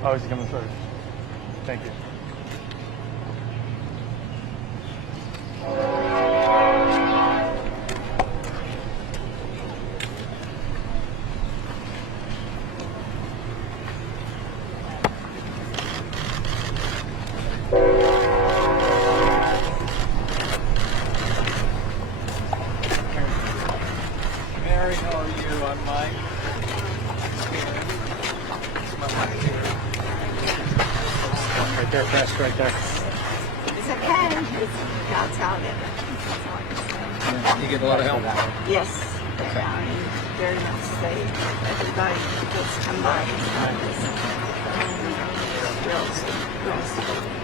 Oh, is he coming first? Thank you. Mary, how are you? I'm Mike. Right there, press right there. It's okay. God's got it. You get a lot of help? Yes. Very much safe. Everybody just come by and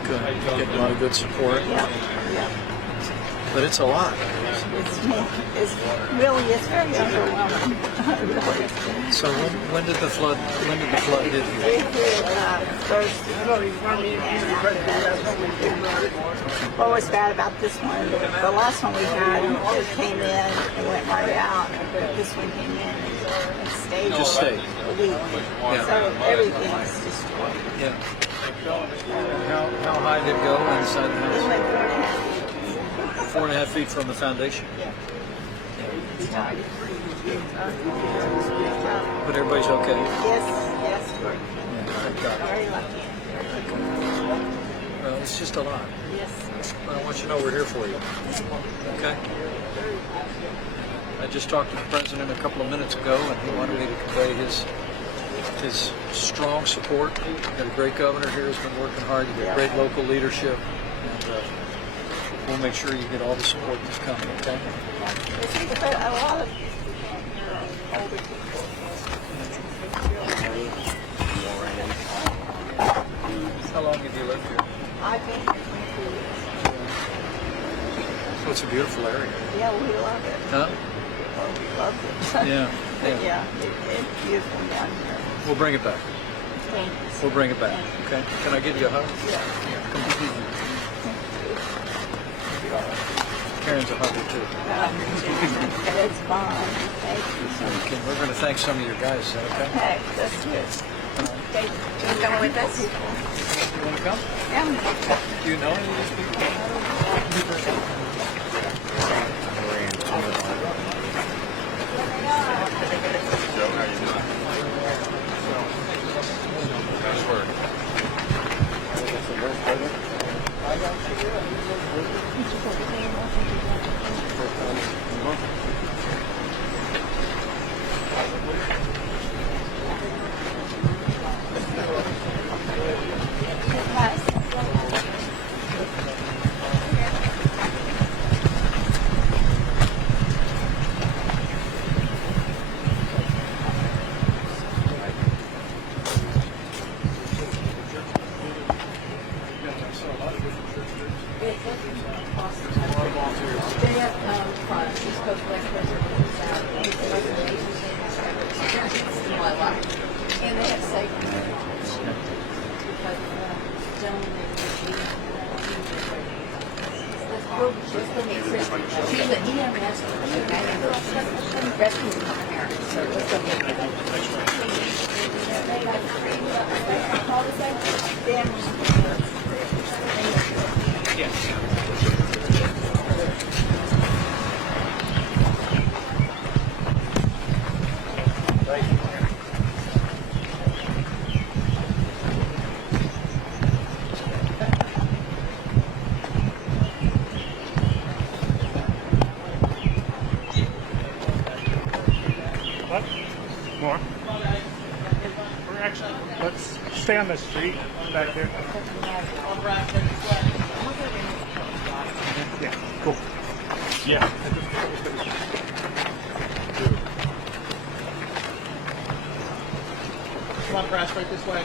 Good. You get a lot of good support. Yeah. But it's a lot. It's very overwhelming. Really. So when did the flood hit you? It did Thursday. And after that, what was bad about this one, the last one we had, it came in and went right out. But this one came in and stayed. Just stayed. A week. Yeah. So everything was destroyed. Yeah. How high did it go inside the It house? went 4.5 feet from the foundation. But everybody's okay. Yes, we're Thank God. very lucky. Well, it's just a lot. Yes. But I want you to know we're here for you. Okay? I just talked to the president a couple of minutes ago, and he wanted me to convey his strong support. You've got a great governor here who's been working hard. You've got great local leadership. And we'll make sure you get all the support that's coming, okay? But a lot of older people. How long have you lived here? I've been here 22 years. So it's a beautiful area. Yeah, we love it. Huh? We love it. Yeah. But yeah, it's beautiful down here. We'll bring it back. Thank you. We'll bring it back, okay? Can I give you a hug? Yeah. Come. Karen's a hugger too. It's fine. Thank you so much. Okay, we're going to thank some of your guys. Is that okay? Okay, that's good. Thank you. Can you come with us? You want to come? Yeah. Do you know any of these people? And they have safety. She's an EMS rescue coming here. So let's go get it. What? More? We're actually, let's stay on the street back there. Yeah, cool. Yeah. Come on, press right this way.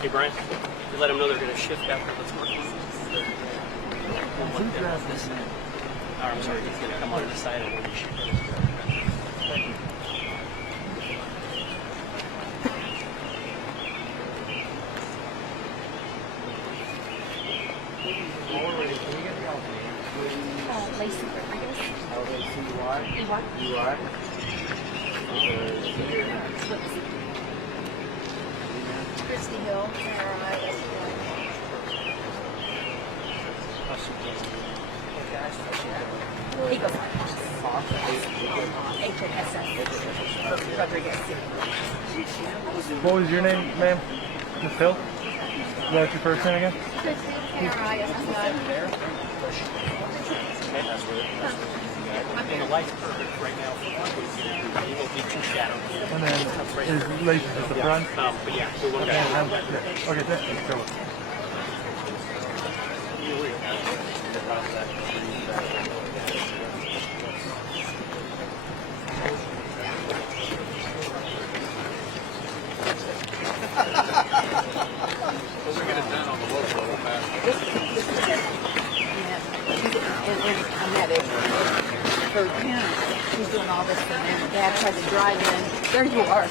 Hey, Brian, you let them know they're going to shift after this work. We'll look at this. Oh, I'm sorry, he's going to come on this side and we'll shift. Thank you. Christy Hill, he goes HSS Rodriguez. What was your name, ma'am? Miss Hill? Is that your first name again? Christy, And the light's perfect right now. It won't be too shadowy. And then is laces at the front? But yeah, we will go. Okay, let's go. I met him for him. He's doing all this for them. Dad tried to drive in. There you are.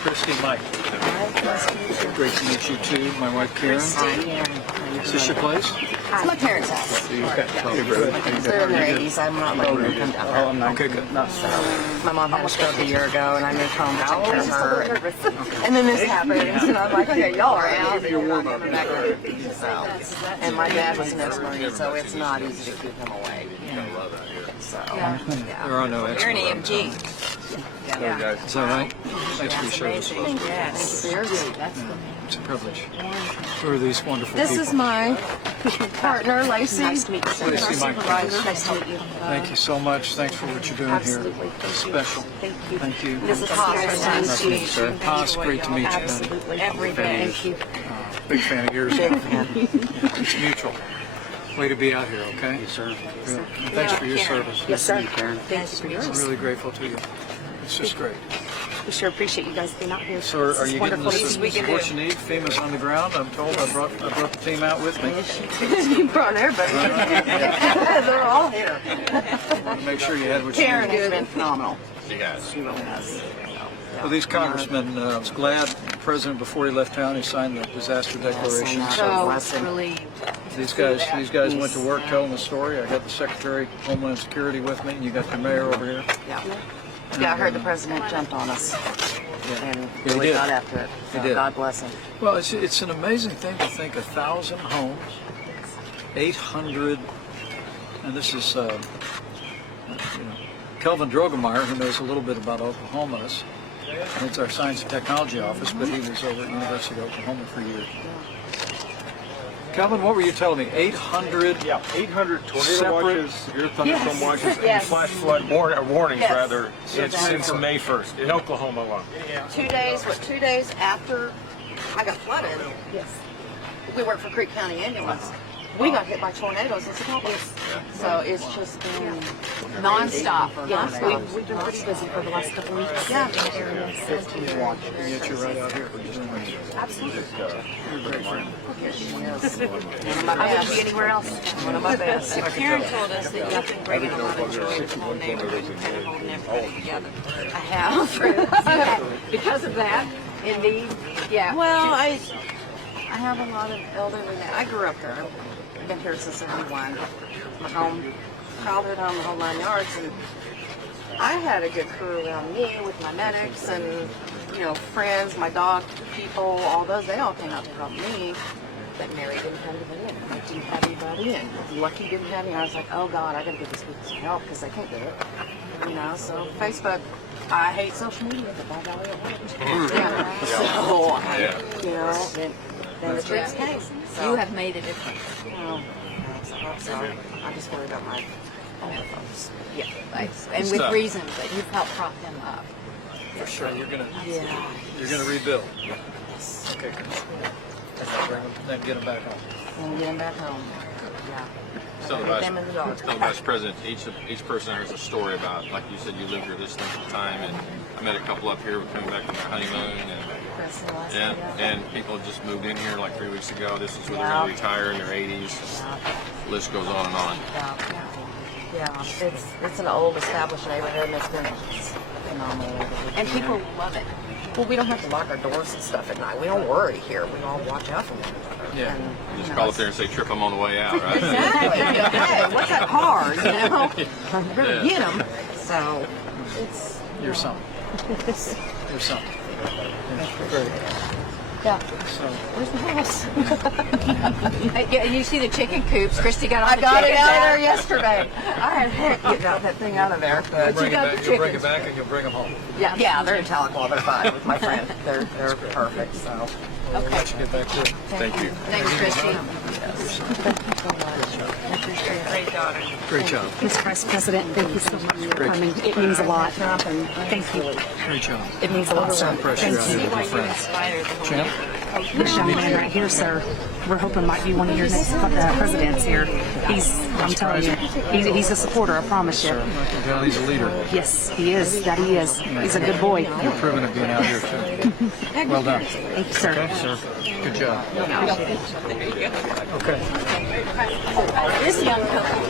Christy, Mike. Great to meet you too. My wife Karen. Is this your place? It's my parents' house. They're in their 80s. I'm not letting them come down there. Okay, good. My mom had a stroke a year ago, and I moved home to take care of her. And then this happened, and I'm like, okay, y'all are out. So, and my dad was an ex-Marine, so it's not easy to keep him away. So, There are no you're an experts. EMG. Yeah. Is that right? Thanks for your service. Yes. It's a privilege. Who are these wonderful This people? is my partner, Lacey. Nice to meet you. Lacey, Mike. Nice to meet you. Thank you so much. Thanks for what you're doing Absolutely. here. It's special. Thank you. Thank you. This is Haas. Nice to meet you, sir. Haas, great to meet you. Absolutely. Every day. Thank you. Big fan of yours. Big fan. It's mutual. Way to be out here, okay? Yes, sir. Thanks for your service. Yes, sir. Thank you for I'm yours. really grateful to you. It's just great. We sure appreciate you guys being out here. So, are It's you getting wonderful. the support you need? FEMA's on the ground. I'm told. I brought the team out with me. You brought everybody. They're all here. Make sure you had what you Karen needed. has been phenomenal. She has. She really has. Well, these congressmen, I was glad the president, before he left town, he signed the disaster declaration. So really, These guys went to work telling the story. I got the Secretary of Homeland Security with me, and you got the mayor over here. Yeah, I heard the president jumped on us and really got after it. So He did. God bless him. Well, it's an amazing thing to think 1,000 homes, 800, and this is Kelvin Drogemeyer, who knows a little bit about Oklahoma's. It's our Science and Technology office, but he was over at University of Oklahoma for years. Kelvin, what were you telling me? 800? Yeah, 800 tornado Separate- watches, air thunderstorm watches, Yes. and flash flood warnings Yes. rather since May 1st in Oklahoma alone. 2 days, 2 days after I got flooded, yes. we worked for Creek County Ambulance. We got hit by tornadoes in Chicago. So it's just been Non-stop. Yeah, We've been pretty busy for the last couple of weeks. Yeah. And yet you're right out here. Absolutely. You're a great friend. One of my I wouldn't be best. anywhere else. One of my best. Karen told us that you've been bringing a lot of joy to the whole neighborhood and kind of holding everybody together. I have. Because of that, indeed. Yeah. Well, I have a lot of elderly. I grew up there. I've been here since '71. My home, childhood home, the whole 9 yards, and I had a good crew around me with my medics and friends, my dog people, all those. They all came out to help me. But Mary didn't have anybody in. I didn't have anybody in. Lucky didn't have me. I was like, oh God, I gotta give these people some help because they can't do it. So Facebook. I hate social media, but by golly, it works. So, then the tricks came. So, You have made a difference. so I just worry about my own folks. Yeah. And with reason, but you've helped prop them up. For sure. You're gonna rebuild. Okay. Bring them, then get them back home. And get them back home. Yeah. So the Put them in the dog. Vice President, each person has a story about, like you said, you lived here this length of time, and I met a couple up here coming back from their honeymoon, and people just moved in here like 3 weeks ago. This is where they're going to retire in their 80s. The list goes on and on. Yeah, it's an old established neighborhood and it's been phenomenal. And people love it. Well, we don't have to lock our doors and stuff at night. We don't worry here. We all watch out for one another. Yeah. And, You just call up there and say, trip them on the way out, right? Exactly. Hey, what's that hard? You better get them. So it's You're something. You're something. Yeah, great. yeah. So, Where's the house? And you see the chicken coops. Christy got all I the got it chickens out of there yesterday. I had heck getting out that thing out of there. you'll But bring, you it got back, the you'll bring it chickens. back and you'll bring them home. Yeah, they're in Tahlequah. They're fine with my friend. They're perfect. So We'll let you get back to it. Thank you. Thanks, Christy. great daughter. Great job. Mr. Vice President, thank you so much for coming. It means a lot. And thank you. Great job. It means a lot, So sir. impressed you're out here with your friends. Champ? This young man right here, sir, we're hoping might be one of your next presidents here. I'm telling you, he's a supporter, I promise you. Sir, I can tell he's a leader. Yes, he is. That he is. He's a good boy. You're proven it being out here, too. Well done. Thank you, sir. Okay, sir. Good job. Okay. This young couple.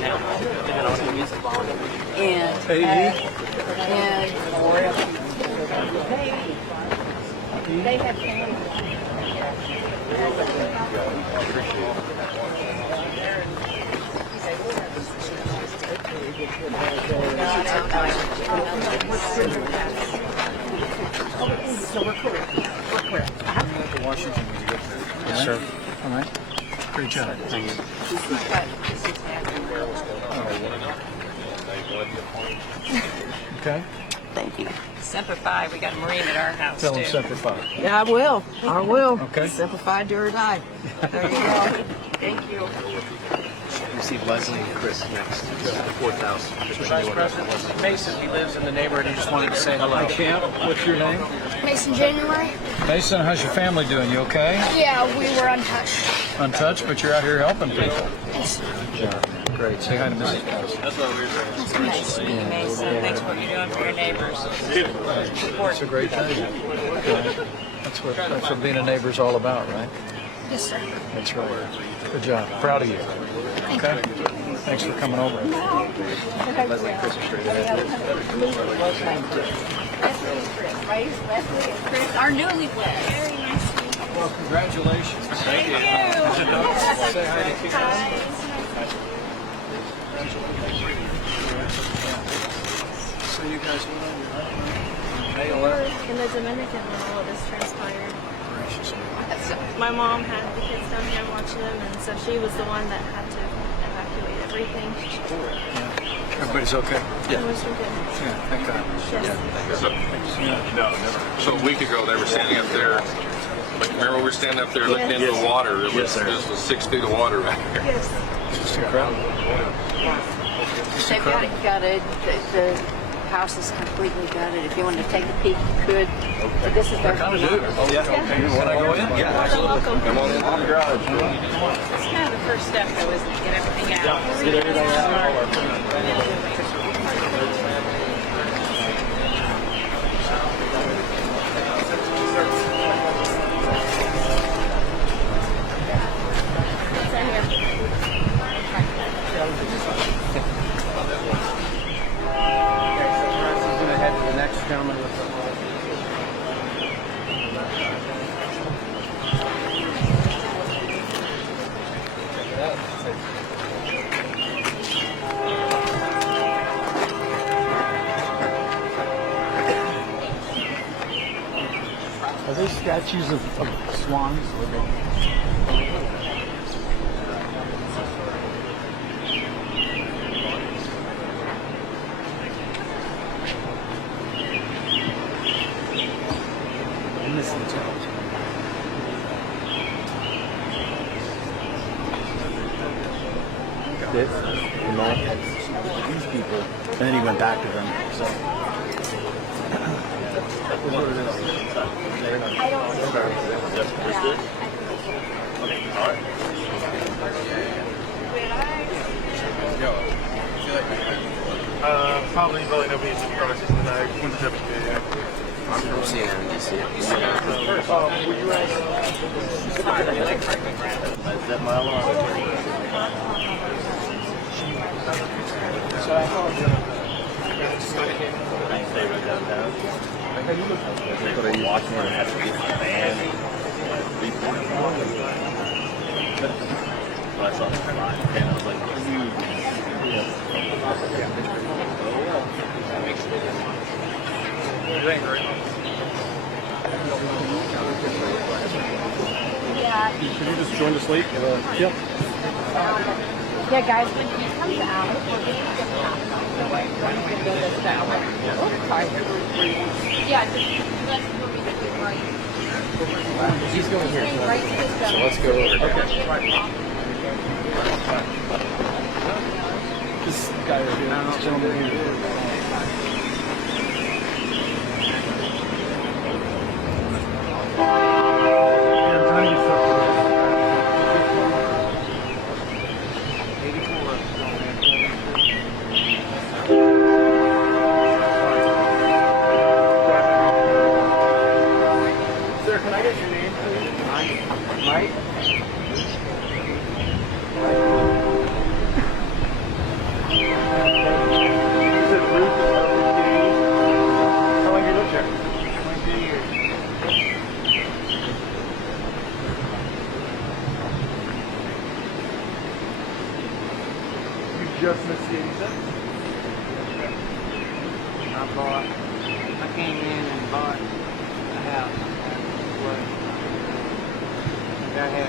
And they have Washington when you get there. Yes, sir. All right. Great job. Thank you. Okay. Thank you. Semper Fi. We got a Marine at our house Tell too. him Semper Fi. Yeah, I will. I will. Okay. Simplified, do or die. There you go. Thank you. See Leslie and Chris next. 4,000. Mr. Vice President, Mason, he lives in the neighborhood. He just wanted to say hello. Hi, Champ. What's your name? Mason January? Mason, how's your family doing? You okay? Yeah, we were untouched. Untouched, but you're out here helping people. Yes. Great. Say hi to Mrs. Pence. Nice to meet you, Mason. Thanks for what you're doing for your neighbors. That's a great thing. That's what being a neighbor is all about, right? Yes, sir. That's right. Good job. Proud of you. Okay. Thanks for coming over. Leslie and Chris. Our newlyweds. Very nice to meet you. Well, congratulations. Thank you. Say hi to Kiki. So you guys went on your May 11th? In the Dominican when all of this transpired. Gracious me. My mom had the kids down here watching them, and so she was the one that had to evacuate everything. Yeah. Everybody's okay? It was so good. Yeah, thank God. So a week ago, they were standing up there. Like, remember, we were standing up there looking into the water. It was, it was 6 feet of water right here. Yes. It's just incredible. They've got it. The house is completely gutted. If you wanted to take a peek, you could. But this is their Kind of do. Yeah. Can I go in? Yeah, absolutely. Come on in the garage. It's kind of the first step, though, isn't it? Get everything out. Get everything Gentleman with Are they statues of swans? This, and all these people, and then he went back to them. So. Probably nobody's surprised when I went to the I'm from CNN, DC. Is that my alarm? But are you watching it and have to get the band? I saw the line, and I was like, Should you just join the slate? Yep. Yeah, guys, when he comes out, we're going to go this that way. Yeah, let's go right. He's going here. Right to this So let's go over there. This guy right here, this gentleman here. Sir, can I get your name, please? Mike? Is it Ruth? How long have you lived here? 22 years. You just missed the 87? I came in and bought a house. That had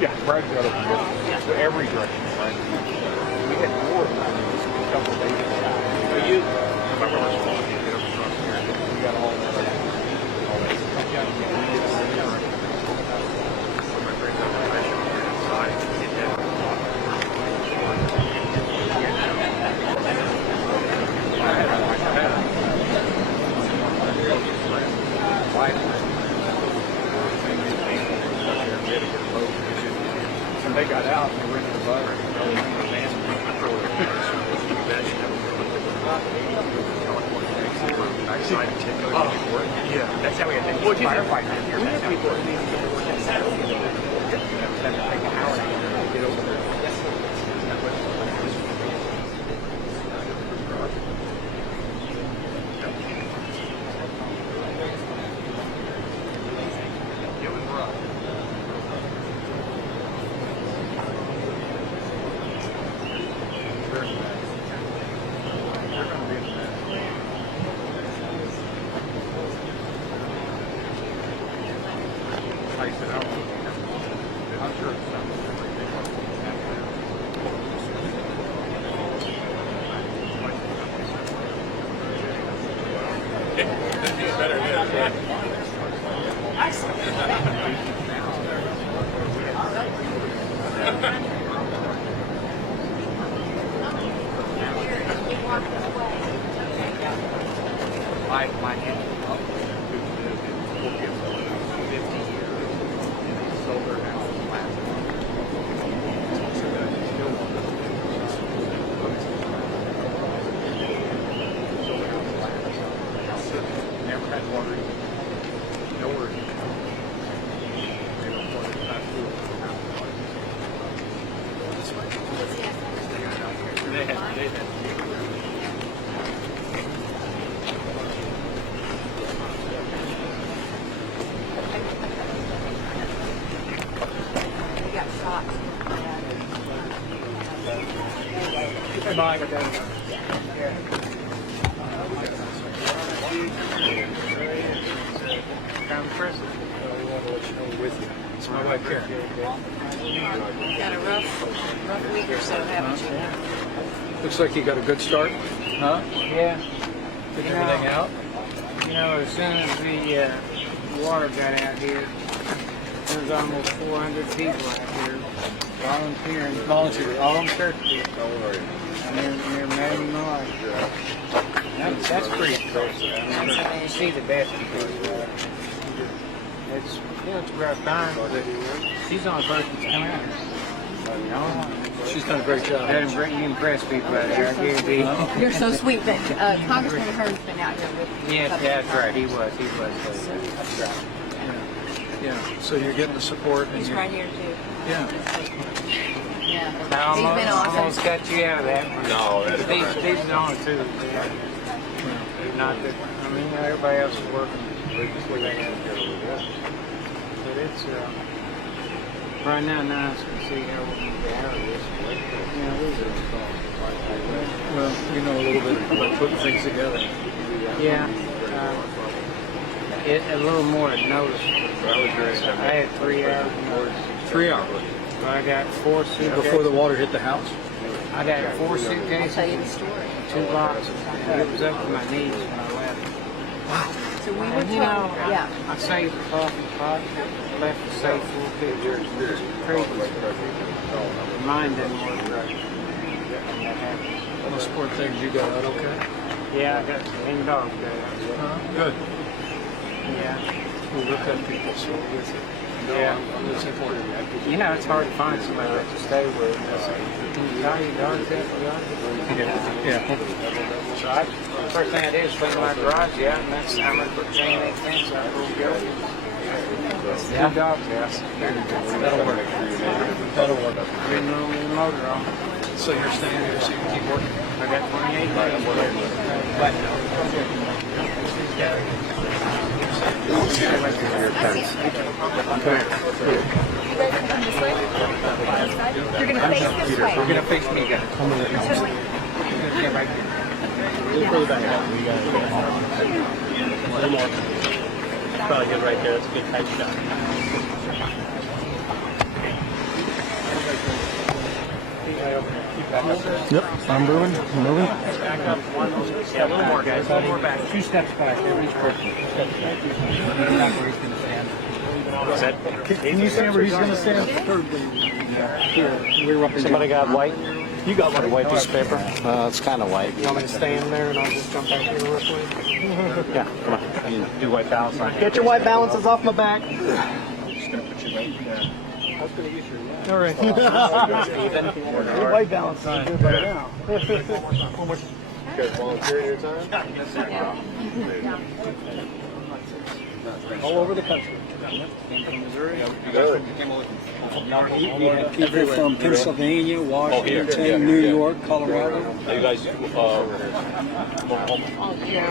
Yeah, Brad got up to every direction, right? We had four of them a couple of days ago. So you, my brother's phone, we got all that. And they got out and they rented a boat. Yeah, that's how we had firefighters here. That's how people work that Saturday. Take an hour to get over there. I'm sure it's my up 50 years and they sold their house last month. So that is still sold their house last month. Never had water, nowhere. They were for the past 2 They had Hey, Mike, I got that. I'm Chris. We want to let you know we're with you. It's my wife, Karen. Got a rough week or so, haven't you? Looks like you got a good start, huh? Yeah. Figured everything out. You know, as soon as the water got out here, there was almost 400 people out here volunteering. Volunteering. All on Turkey. Near Maddie Moore. That's pretty impressive. I mean, you see the best people. It's rough time, but she's the only person that's come out here. You know? She's done a great job. You impress people out there, I guarantee you. You're so sweet, but Congressman Hearn's been out here with you. Yes, that's right. He was. That's right. Yeah. So you're getting the support. And He's right here too. Yeah. Yeah. I He's been awesome. almost got you out of that one. No, that's These are the only two. Not that, I mean, everybody else is working before they have to. But it's, right now, nice to see how we can get out of this. Well, you know a little bit about putting things together. Yeah. A little more to notice. I had 3 hours notice. 3 hours. So I got 4 suitcases. Before the water hit the house? I got 4 suitcases. I'll tell you the story. 2 boxes. It was up to my knees when I left. Wow. So we were And, told, you know, yeah. I saved the coffee pot, left the safe full of pictures. It's crazy. Mine didn't work right. Most important things you got out okay? Yeah, I got some dogs there. Good. Yeah. Well, we've got people still with you. Yeah. It's important. You know, it's hard to find somebody that to stay with. How you dogs at the yard? Yeah. So first thing I did was clean my garage out, and that's I'm gonna put chain link fence on it. Yeah. 2 dogs house. That'll work. That'll work. Didn't roll the motor on. So you're staying here so you can keep working? I got 28 You're going to face this way. You're gonna face me, guys. Yeah, right here. Probably good right there. That's a good tight shot. Yep, I'm moving. Back up one. Yeah, a little more, guys. A little more back. 2 steps back there, each person. Can you stand where he's going to stand? Here, we're up in. Somebody got white? You got one white piece of paper? It's kind of white. You want me to stay in there and I'll just jump back here real quick? Yeah, come on. You do white balance. Get your white balances off my back. All right. Your white balance is good right now. You guys volunteering your time? All over the country. Really? People from Pennsylvania, Washington, New York, Colorado. You guys, Yeah,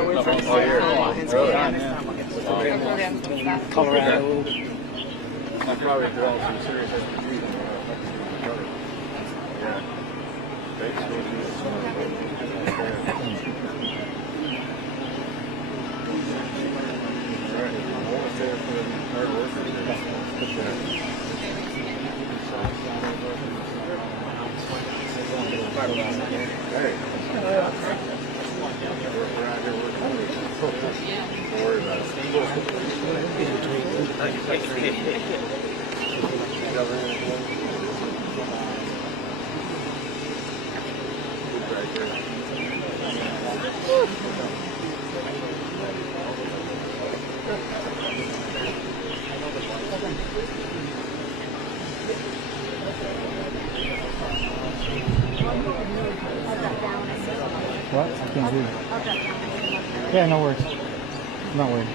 we're from Colorado. I probably developed some serious expertise on What? I can't do it. Yeah, no worries. Not worried.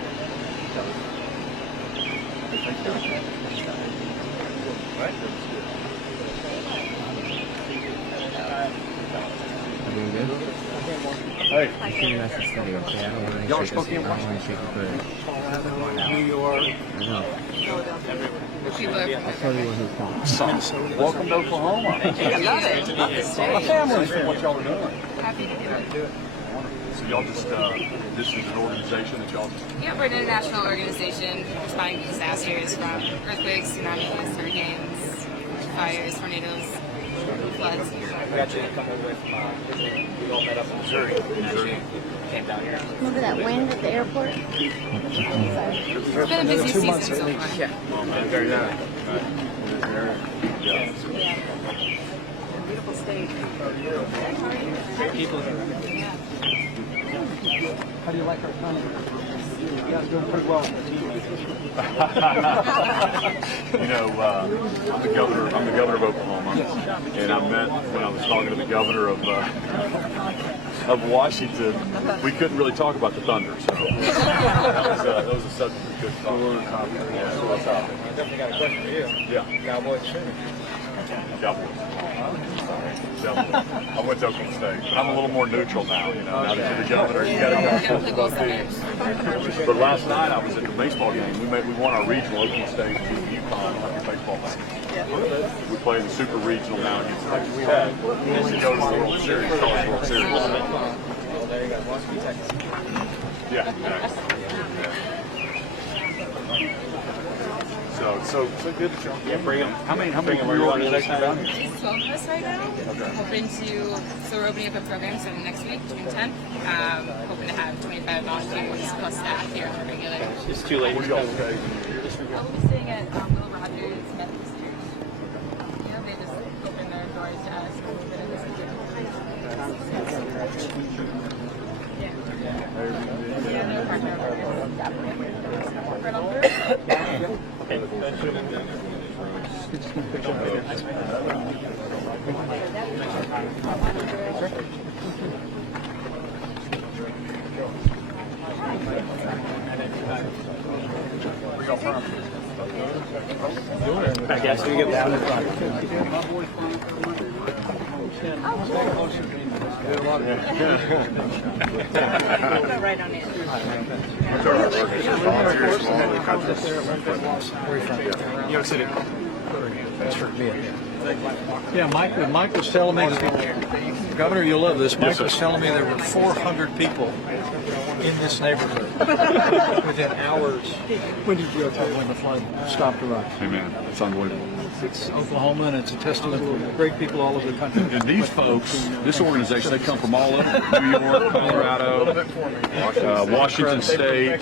Hey. Y'all spoke in New York. Welcome to Oklahoma. I love it. Love the state. My family's from what y'all are doing. Happy to do it. So y'all just, this is an organization that y'all Yeah, we're an international organization responding to disasters from earthquakes, tsunamis, hurricanes, fires, tornadoes. floods here. We actually come all the way from, we all met up in Missouri. Came down here. Remember that wind at the airport? It's been a busy season so far. Yeah. Very nice. Beautiful state. People How do you like our country? You guys doing pretty well with the team. You know, I'm the governor of Oklahoma, and I met when I was talking to the governor of Washington. We couldn't really talk about the Thunder, so that was a subject we couldn't talk about. I definitely got a question for you. Yeah, Cowboys sooner. Cowboys. I went to Oklahoma State, but I'm a little more neutral now. You know, now that you're the governor, you got to go to both teams. But last night I was at the baseball game. We won our regional. Oklahoma State beat Yukon on your baseball team. We played the Super Regional now against Texas Tech. We go to the World Series, College World Series. Well, there you go. Must be Texas. Yeah. So good to show. Yeah, bring them. How many from your organization are down here? It's 12 of us right now. Okay. Hoping to, so we're opening up a program starting next week, June 10th. Hoping to have 25 volunteers plus staff here on a regular. It's too late. What do y'all say? We'll be staying at Will Rogers Methodist Church. You know, they just open their doors to us when we've been in this I guess we get down in front. Right on it. Where are you from? New York City. Thanks for being here. Yeah, Mike was telling me, Governor, you'll love this. Mike was telling me there were 400 people in this neighborhood within hours. When did you when the flood stopped to run? Amen. It's unbelievable. It's Oklahoma, and it's a testament to great people all over the country. And these folks, this organization, they come from all over New York, Colorado, Washington State.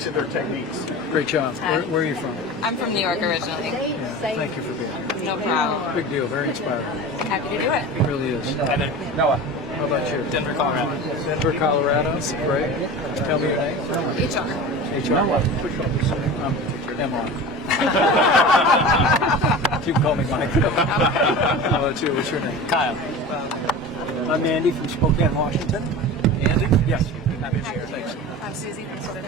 Great job. Where are you from? I'm from New York originally. Yeah, thank you for being here. No problem. Big deal. Very inspiring. Happy to do it. It really is. And then Noah. How about you? Denver, Colorado. Denver, Colorado. Great. Tell me your name. HR. Emma. You can call me Mike. How about you? What's your name? Kyle. I'm Andy from Spokane, Washington. Andy? Yes. Happy to be here. Thanks. I'm Susie from Spokane.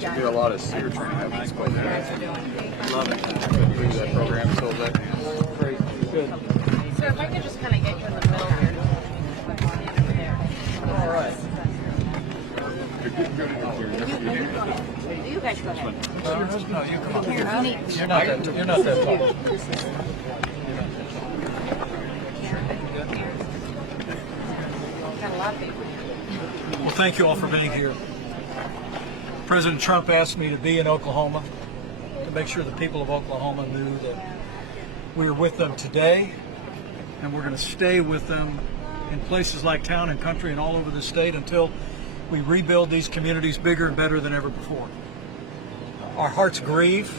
You do a lot of seer training. Love it. Through that program, so that great. Good. So if I could just kind of get you in the middle here. All right. You guys go ahead. No, you come on. You're not that tall. Got a lot of people. Well, thank you all for being here. President Trump asked me to be in Oklahoma to make sure the people of Oklahoma knew that we are with them today, and we're going to stay with them in places like town and country and all over the state until we rebuild these communities bigger and better than ever before. Our hearts grieve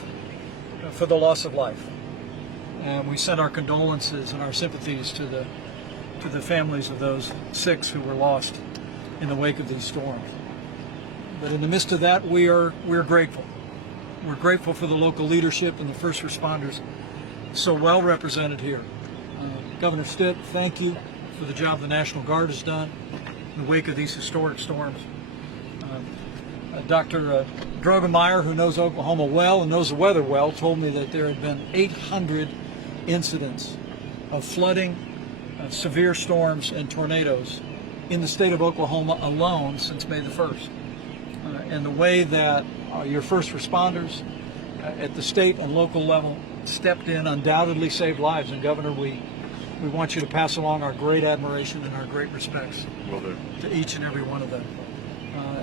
for the loss of life, and we send our condolences and our sympathies to the families of those 6 who were lost in the wake of these storms. But in the midst of that, we're grateful. We're grateful for the local leadership and the first responders so well represented here. Governor Stitt, thank you for the job the National Guard has done in the wake of these historic storms. Dr. Drogemeyer, who knows Oklahoma well and knows the weather well, told me that there had been 800 incidents of flooding, severe storms, and tornadoes in the state of Oklahoma alone since May the 1st. And the way that your first responders at the state and local level stepped in undoubtedly saved lives. And Governor, we want you to pass along our great admiration and our great respects to each and every one of them.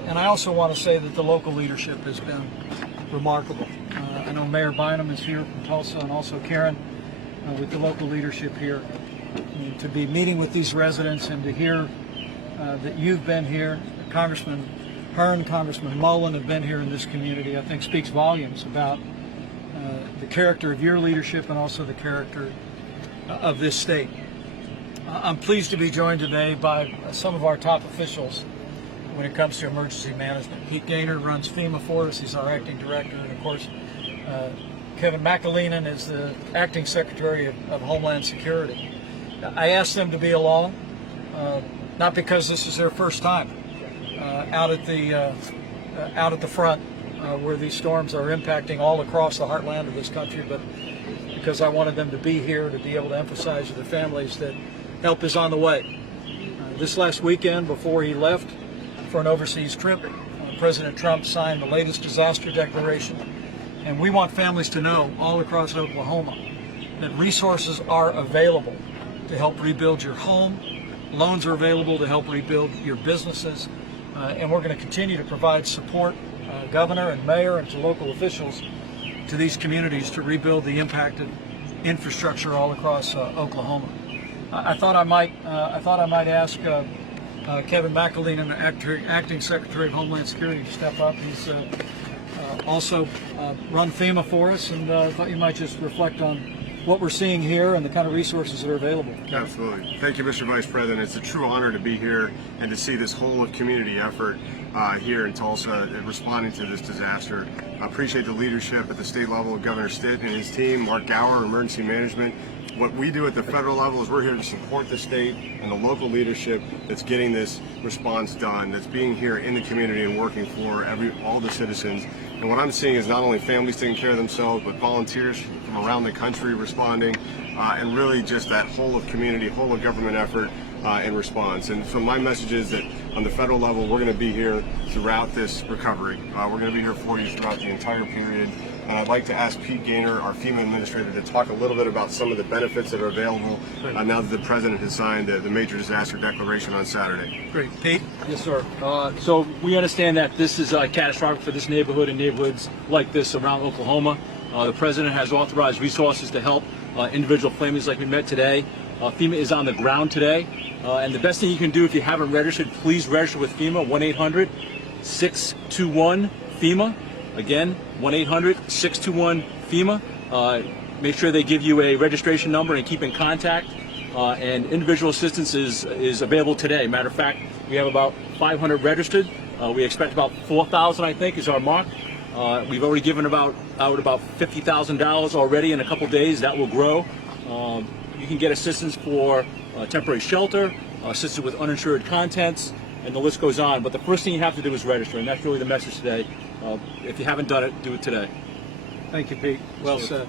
And I also want to say that the local leadership has been remarkable. I know Mayor Bynum is here from Tulsa, and also Karen with the local leadership here, and to be meeting with these residents and to hear that you've been here. Congressman Hearn, Congressman Mullen have been here in this community, I think speaks volumes about the character of your leadership and also the character of this state. I'm pleased to be joined today by some of our top officials when it comes to emergency management. Pete Gaynor runs FEMA for us, he's our acting director, and of course Kevin McAleenan is the acting secretary of Homeland Security. I asked them to be along, not because this is their first time out at the front where these storms are impacting all across the heartland of this country, but because I wanted them to be here to be able to emphasize to their families that help is on the way. This last weekend, before he left for an overseas trip, President Trump signed the latest disaster declaration, and we want families to know all across Oklahoma that resources are available to help rebuild your home. Loans are available to help rebuild your businesses, and we're going to continue to provide support, governor and mayor and to local officials, to these communities to rebuild the impacted infrastructure all across Oklahoma. I thought I might ask Kevin McAleenan, acting Secretary of Homeland Security, to step up. He's also run FEMA for us, and I thought you might just reflect on what we're seeing here and the kind of resources that are available. Absolutely. Thank you, Mr. Vice President. It's a true honor to be here and to see this whole of community effort here in Tulsa responding to this disaster. I appreciate the leadership at the state level of Governor Stitt and his team, Mark Gower, Emergency Management. What we do at the federal level is we're here to support the state and the local leadership that's getting this response done, that's being here in the community and working for all the citizens. And what I'm seeing is not only families taking care of themselves, but volunteers from around the country responding, and really just that whole of community, whole of government effort in response. And so my message is that on the federal level, we're going to be here throughout this recovery. We're going to be here for you throughout the entire period. And I'd like to ask Pete Gaynor, our FEMA administrator, to talk a little bit about some of the benefits that are available now that the President has signed the major disaster declaration on Saturday. Great. Pete? Yes, sir. So we understand that this is catastrophic for this neighborhood and neighborhoods like this around Oklahoma. The President has authorized resources to help individual families like we met today. FEMA is on the ground today. And the best thing you can do if you haven't registered, please register with FEMA, 1-800-621-FEMA. Again, 1-800-621-FEMA. Make sure they give you a registration number and keep in contact. And individual assistance is available today. Matter of fact, we have about 500 registered. We expect about 4,000, I think, is our mark. We've already given out about $50,000 already in a couple days. That will grow. You can get assistance for temporary shelter, assistance with uninsured contents, and the list goes on. But the first thing you have to do is register, and that's really the message today. If you haven't done it, do it today. Thank you, Pete. Well said.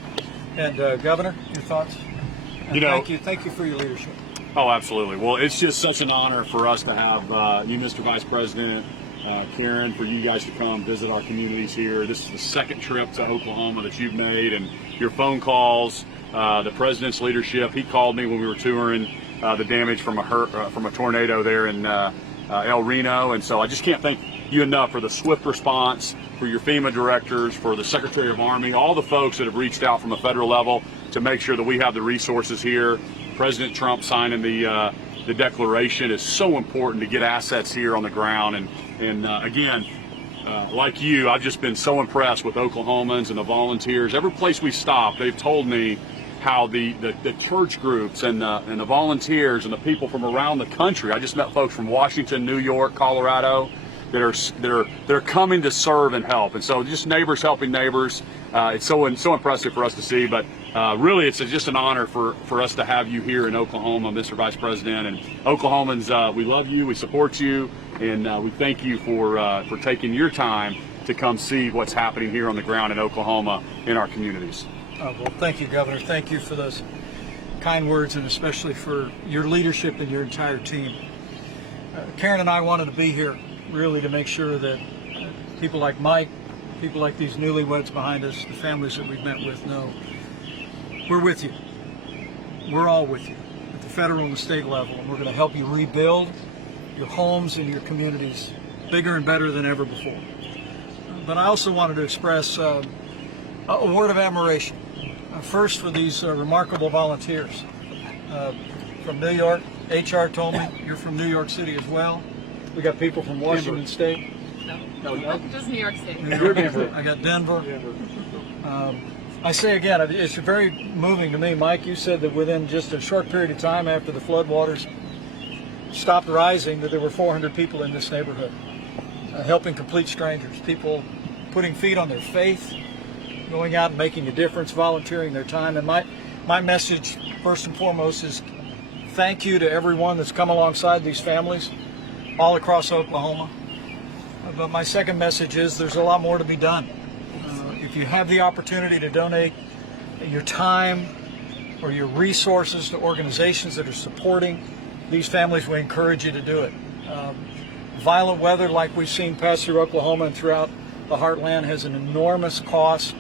And Governor, your thoughts? Thank you for your leadership. Oh, absolutely. Well, it's just such an honor for us to have you, Mr. Vice President, Karen, for you guys to come visit our communities here. This is the second trip to Oklahoma that you've made, and your phone calls, the President's leadership. He called me when we were touring the damage from a tornado there in El Reno, and so I just can't thank you enough for the swift response, for your FEMA directors, for the Secretary of Army, all the folks that have reached out from a federal level to make sure that we have the resources here. President Trump signing the declaration is so important to get assets here on the ground. And again, like you, I've just been so impressed with Oklahomans and the volunteers. Every place we stop, they've told me how the church groups and the volunteers and the people from around the country. I just met folks from Washington, New York, Colorado, that are coming to serve and help. And so just neighbors helping neighbors. It's so impressive for us to see. But really, it's just an honor for us to have you here in Oklahoma, Mr. Vice President. And Oklahomans, we love you, we support you, and we thank you for taking your time to come see what's happening here on the ground in Oklahoma in our communities. Well, thank you, Governor. Thank you for those kind words, and especially for your leadership and your entire team. Karen and I wanted to be here really to make sure that people like Mike, people like these newlyweds behind us, the families that we've met with, know we're with you. We're all with you at the federal and the state level, and we're going to help you rebuild your homes and your communities bigger and better than ever before. But I also wanted to express a word of admiration First, for these remarkable volunteers from New York. HR told me you're from New York City as well. We got people from Washington State. No, just New York State. Denver. I got Denver. I say again, it's very moving to me, Mike. You said that within just a short period of time after the floodwaters stopped rising, that there were 400 people in this neighborhood helping complete strangers, people putting feet on their faith, going out and making a difference, volunteering their time. And my message, first and foremost, is thank you to everyone that's come alongside these families all across Oklahoma. But my second message is there's a lot more to be done. If you have the opportunity to donate your time or your resources to organizations that are supporting these families, we encourage you to do it. Violent weather like we've seen pass through Oklahoma and throughout the heartland has an enormous cost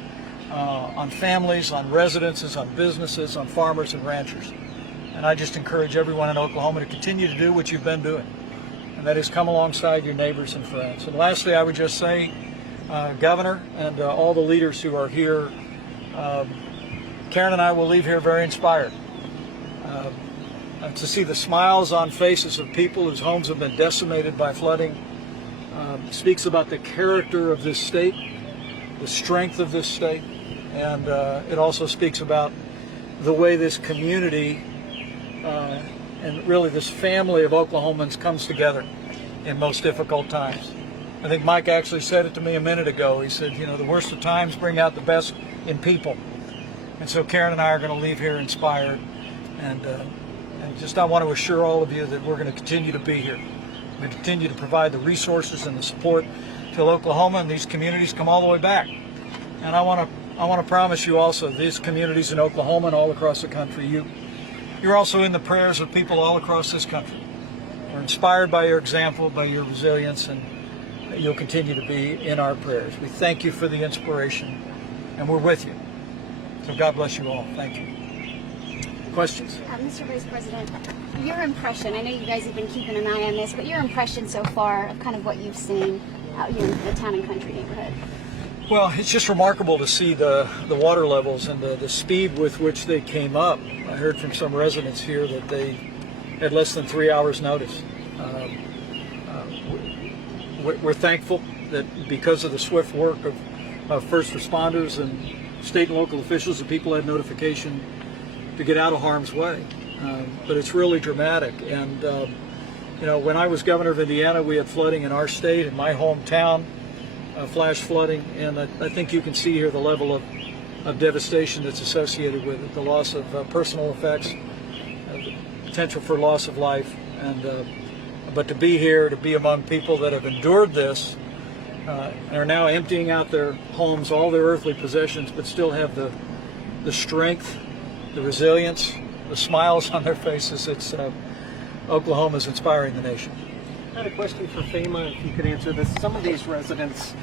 on families, on residences, on businesses, on farmers and ranchers. And I just encourage everyone in Oklahoma to continue to do what you've been doing, and that is come alongside your neighbors and friends. And lastly, I would just say, Governor and all the leaders who are here, Karen and I will leave here very inspired to see the smiles on faces of people whose homes have been decimated by flooding. Speaks about the character of this state, the strength of this state, and it also speaks about the way this community and really this family of Oklahomans comes together in most difficult times. I think Mike actually said it to me a minute ago. He said, you know, the worst of times bring out the best in people. And so Karen and I are going to leave here inspired, and just I want to assure all of you that we're going to continue to be here. We're going to continue to provide the resources and the support till Oklahoma and these communities come all the way back. And I want to promise you also, these communities in Oklahoma and all across the country, you're also in the prayers of people all across this country. We're inspired by your example, by your resilience, and you'll continue to be in our prayers. We thank you for the inspiration, and we're with you. So God bless you all. Thank you. Questions? Mr. Vice President, your impression, I know you guys have been keeping an eye on this, but your impression so far of kind of what you've seen out here in the town and country neighborhood? Well, it's just remarkable to see the water levels and the speed with which they came up. I heard from some residents here that they had less than 3 hours notice. We're thankful that because of the swift work of first responders and state and local officials, the people had notification to get out of harm's way. But it's really dramatic. And you know, when I was governor of Indiana, we had flooding in our state, in my hometown, flash flooding, and I think you can see here the level of devastation that's associated with it, the loss of personal effects, the potential for loss of life, and but to be here, to be among people that have endured this, and are now emptying out their homes, all their earthly possessions, but still have the strength, the resilience, the smiles on their faces. It's Oklahoma's inspiring the nation. I had a question for FEMA, if you could answer this. Some of these residents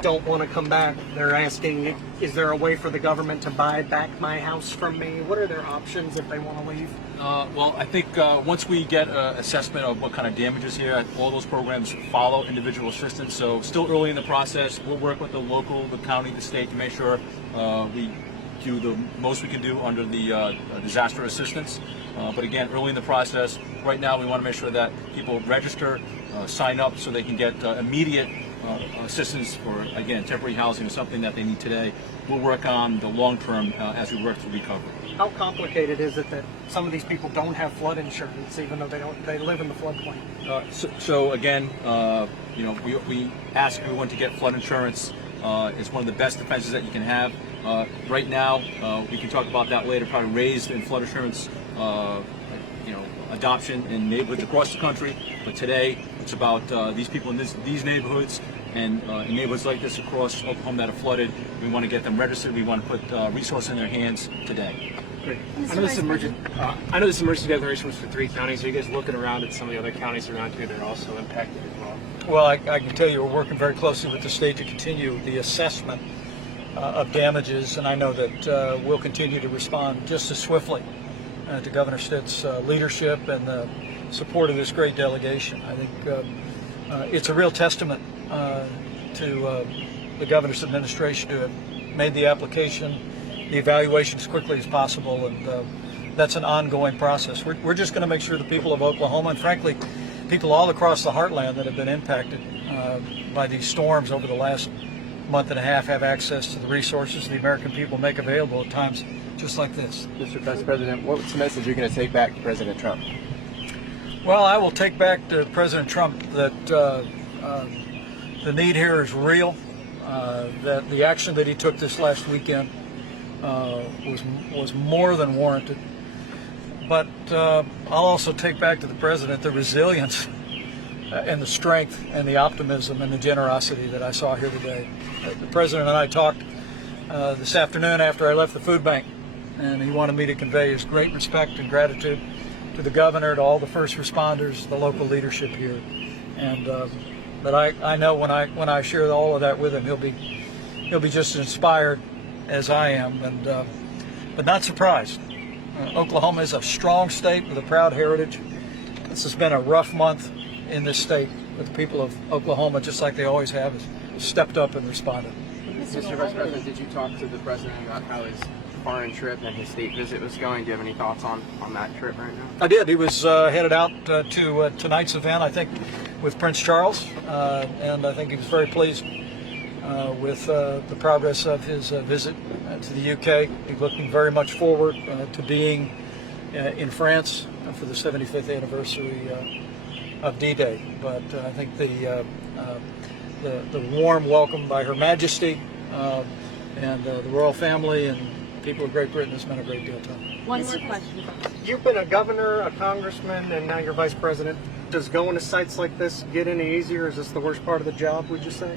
don't want to come back. They're asking, is there a way for the government to buy back my house from me? What are their options if they want to leave? Well, I think once we get an assessment of what kind of damage is here, all those programs follow individual assistance. So still early in the process, we'll work with the local, the county, the state to make sure we do the most we can do under the disaster assistance. But again, early in the process, right now we want to make sure that people register, sign up so they can get immediate assistance for, again, temporary housing is something that they need today. We'll work on the long term as we work through recovery. How complicated is it that some of these people don't have flood insurance, even though they live in the floodplain? So again, you know, we ask everyone to get flood insurance. It's one of the best defenses that you can have. Right now, we can talk about that later. Probably raised in flood insurance, you know, adoption in neighborhoods across the country. But today, it's about these people in these neighborhoods and in neighborhoods like this across Oklahoma that are flooded. We want to get them registered. We want to put resources in their hands today. Great. I know this emergency declaration was for 3 counties. Are you guys looking around at some of the other counties around here that are also impacted as well? Well, I can tell you we're working very closely with the state to continue the assessment of damages, and I know that we'll continue to respond just as swiftly to Governor Stitt's leadership and the support of this great delegation. I think it's a real testament to the governor's administration to have made the application the evaluation as quickly as possible, and that's an ongoing process. We're just going to make sure the people of Oklahoma, and frankly, people all across the heartland that have been impacted by these storms over the last month and a half, have access to the resources the American people make available at times just like this. Mr. Vice President, what's the message you're going to take back to President Trump? Well, I will take back to President Trump that the need here is real, that the action that he took this last weekend was more than warranted. But I'll also take back to the President the resilience and the strength and the optimism and the generosity that I saw here today. The President and I talked this afternoon after I left the food bank, and he wanted me to convey his great respect and gratitude to the governor, to all the first responders, the local leadership here, and but I know when I share all of that with him, he'll be just as inspired as I am, and but not surprised. Oklahoma is a strong state with a proud heritage. This has been a rough month in this state, but the people of Oklahoma, just like they always have, stepped up and responded. Mr. Vice President, did you talk to the President about how his foreign trip and his state visit was going? Do you have any thoughts on that trip right now? I did. He was headed out to tonight's event, I think, with Prince Charles, and I think he was very pleased with the progress of his visit to the UK. He's looking very much forward to being in France for the 75th anniversary of D-Day. But I think the warm welcome by Her Majesty and the royal family and people of Great Britain has meant a great deal to him. One more question. You've been a governor, a congressman, and now you're vice president. Does going to sites like this get any easier? Is this the worst part of the job, would you say?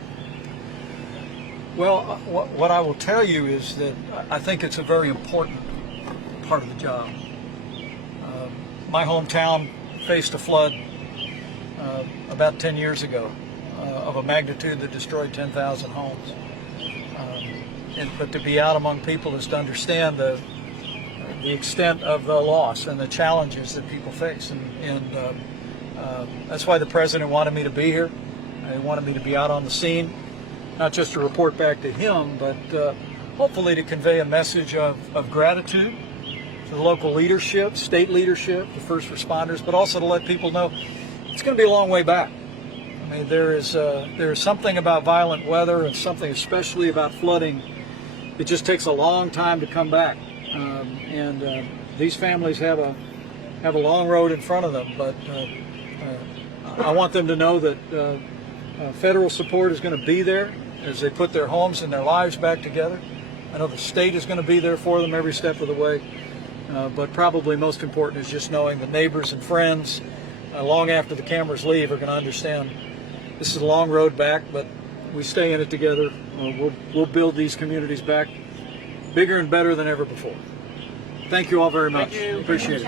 Well, what I will tell you is that I think it's a very important part of the job. My hometown faced a flood about 10 years ago of a magnitude that destroyed 10,000 homes. But to be out among people is to understand the extent of the loss and the challenges that people face. And that's why the President wanted me to be here. He wanted me to be out on the scene, not just to report back to him, but hopefully to convey a message of gratitude to the local leadership, state leadership, the first responders, but also to let people know it's going to be a long way back. I mean, there is something about violent weather and something especially about flooding. It just takes a long time to come back, and these families have a long road in front of them. But I want them to know that federal support is going to be there as they put their homes and their lives back together. I know the state is going to be there for them every step of the way. But probably most important is just knowing the neighbors and friends, long after the cameras leave, are going to understand this is a long road back, but we stay in it together. We'll build these communities back bigger and better than ever before. Thank you all very much. Appreciate it.